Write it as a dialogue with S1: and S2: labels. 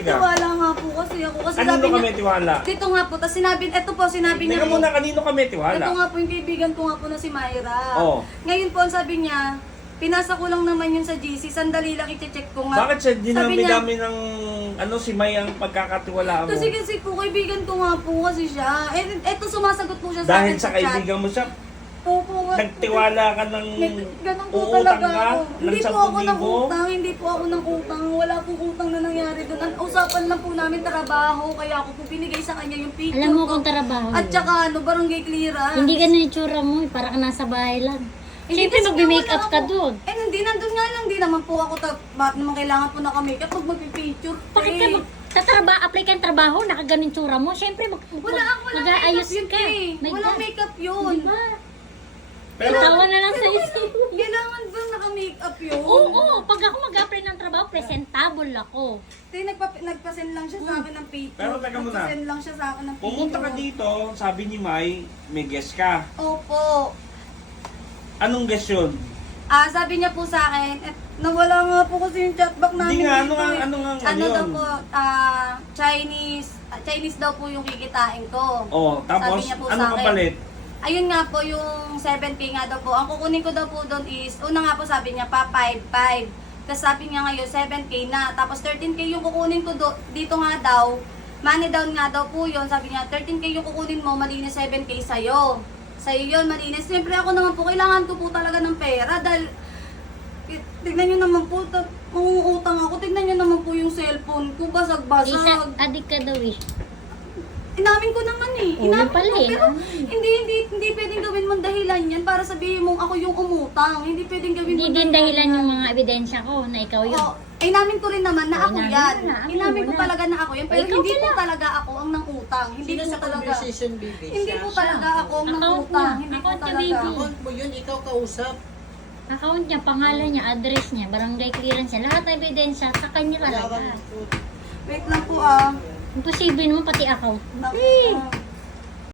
S1: Tiwala nga po kasi ako. Kasi
S2: Kanino
S1: sabi
S2: kami
S1: niya,
S2: tiwala?
S1: dito nga po, tapos sinabi niya
S2: Teka
S1: po,
S2: muna, kanino kami tiwala?
S1: ito nga po yung kaibigan ko nga po na si Myra.
S2: Oo.
S1: Ngayon po, ang sabi niya, pinasa ko lang naman yun sa GC, sandali lang i-check ko nga.
S2: Bakit siya
S1: Sabi niya,
S2: dinami-dami ng si May ang pagkakatiwalaan mo?
S1: Kasi po, kaibigan ko nga po kasi siya. Eto, sumasagot po siya sa
S2: Dahil
S1: akin
S2: sa
S1: chat.
S2: kaibigan mo siya,
S1: Opo,
S2: nagtiwala ka ng
S1: ganun po
S2: uutang
S1: talaga
S2: ka
S1: ako.
S2: ng
S1: Hindi po ako
S2: 10,000?
S1: ng utang, hindi po ako ng utang. Wala po utang na nangyari doon. Ang usapan lang po namin trabaho, kaya ako po binigay sa kanya yung picture
S3: Alam mo
S1: ko.
S3: kung trabaho
S1: At
S3: yun.
S1: saka barangay clearance.
S3: Hindi ganun yung tsura mo, para ka nasa bahay lang. Siyempre
S1: kasi
S3: magbe-makeup
S1: wala
S3: ka
S1: ako.
S3: doon.
S1: Hindi, nandun nga lang. Hindi naman po ako, bakit naman kailangan po naka-makeup pag magpipicture.
S3: Bakit ka apply ka ng trabaho, nakaganon tsura mo? Siyempre
S1: Walang
S3: mag-aayos
S1: makeup yun,
S3: ka.
S1: eh.
S3: My
S1: Walang
S3: God.
S1: makeup yun.
S3: Diba?
S2: Pero,
S3: Tawa na lang sa'yo.
S1: Kailangan ba naka-makeup yun?
S3: Oo, pag ako mag-apply ng trabaho, presentable ako.
S1: Nagpa-send lang siya sa akin ng picture.
S2: Pero teka muna.
S1: Nagpa-send lang siya sa akin ng picture.
S2: pumunta ka dito, sabi ni May, may guest ka.
S1: Opo.
S2: Anong guest yun?
S1: Sabi niya po sa akin, nawala nga po kasi yung chatback namin.
S2: Hindi nga,
S1: dito,
S2: ano nga
S1: Ano
S2: yun?
S1: daw po, Chinese daw po yung kikitain ko.
S2: Oh, tapos,
S1: Sabi niya po
S2: ano
S1: sa akin.
S2: kapalit?
S1: Ayun nga po, yung 7K nga daw po. Ang kukunin ko daw po doon is, una nga po sabi niya pa, 5.5. Tapos sabi niya ngayon, 7K na. Tapos 13K yung kukunin ko dito nga daw. Money down nga daw po yun. Sabi niya, 13K yung kukunin mo, malinis 7K sa'yo. Sa'yo yun, malinis. Siyempre ako naman po, kailangan ko po talaga ng pera. Dahil, tignan nyo naman po, mangungutang ako. Tignan nyo naman po yung cellphone ko, basag-basag.
S3: Adik ka daw eh.
S1: Inamin ko naman eh.
S3: Oo,
S1: Inamin
S3: pala
S1: ko,
S3: eh.
S1: pero hindi pwedeng gawin mong dahilan yan para sabihin mong ako yung umutang. Hindi pwedeng gawin
S3: Hindi
S1: mong
S3: din dahilan yung mga ebidensya ko na ikaw yun.
S1: Oo. Inamin ko rin naman na
S3: Oo,
S1: ako
S3: inamin
S1: yan.
S3: mo na, amin
S1: Inamin
S3: mo
S1: ko
S3: na.
S1: talaga na ako yan. Pero
S3: Ikaw
S1: hindi po
S3: pala.
S1: talaga ako ang nangutang. Hindi
S4: Sino
S1: po
S4: sa
S1: talaga.
S4: conversation, baby?
S1: Hindi po talaga ako ang
S3: Account
S1: nangutang.
S3: niya.
S1: Hindi po
S3: Account niya,
S1: talaga.
S3: baby.
S4: Account mo yun, ikaw kausap.
S3: Account niya, pangalan niya, address niya, barangay clearance niya, lahat ng ebidensya sa kanya
S4: Wala
S3: talaga.
S4: kang
S1: Wait lang po ah.
S3: Imposible mo pati account.
S1: Naku.